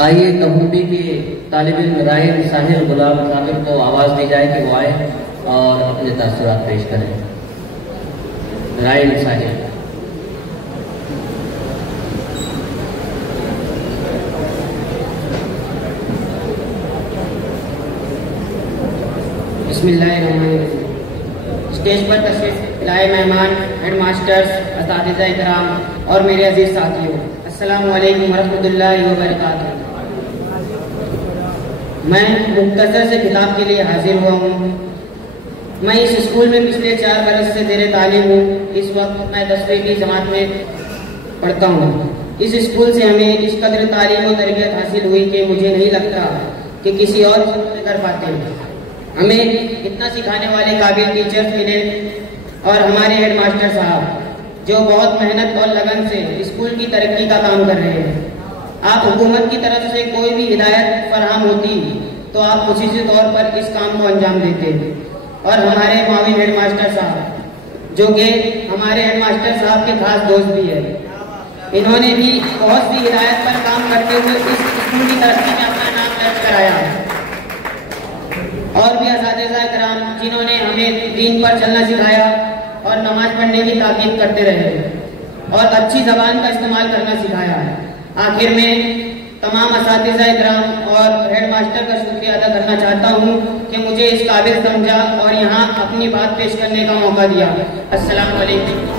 आइए तमुद्दी के तालिब इल्म राहिल साहिल गुलाम शाबिर को आवाज़ दी जाए कि वो आए और अपने तासुरात पेश करें। राहिल साहिल। बिस्मिल्लाहिर्रहमानिर्रहीम। स्टेज पर तशरीफ लाए मेहमान, हेड मास्टर्स, असातिज़ा इकराम और मेरे अजीज साथियों, अस्सलामु अलैकुम वरहमतुल्लाहि वबरकातुहू। मैं मुख्तसर से किताब के लिए हाजिर हुआ हूँ। मैं इस स्कूल में पिछले 4 बरस से ज़ेरे तालीम हूँ। इस वक्त मैं 10वीं की जमात में पढ़ता हूँ। इस स्कूल से हमें इस कदर तालीम और तरबियत हासिल हुई कि मुझे नहीं लगता कि किसी और से कर पाते। हमें इतना सिखाने वाले काबिल टीचर्स मिले और हमारे हेड मास्टर साहब जो बहुत मेहनत और लगन से स्कूल की तरक्की का काम कर रहे हैं। आप हुकूमत की तरफ से कोई भी हिदायत फराहम होती तो आप खुसूसी तौर पर इस काम को अंजाम देते। और हमारे मावी हेड मास्टर साहब जो कि हमारे हेड मास्टर साहब के खास दोस्त भी है, इन्होंने भी बहुत सी हिदायत पर काम करते हुए इस स्कूल की तरक्की में अपना नाम दर्ज कराया। और भी असातिज़ा इकराम जिन्होंने हमें दीन पर चलना सिखाया और नमाज पढ़ने की ताकीद करते रहे और अच्छी ज़बान का इस्तेमाल करना सिखाया। आखिर में तमाम असातिज़ा इकराम और हेड मास्टर का शुक्रिया अदा करना चाहता हूँ कि मुझे इस काबिल समझा और यहाँ अपनी बात पेश करने का मौका दिया। अस्सलाम वालेकुम।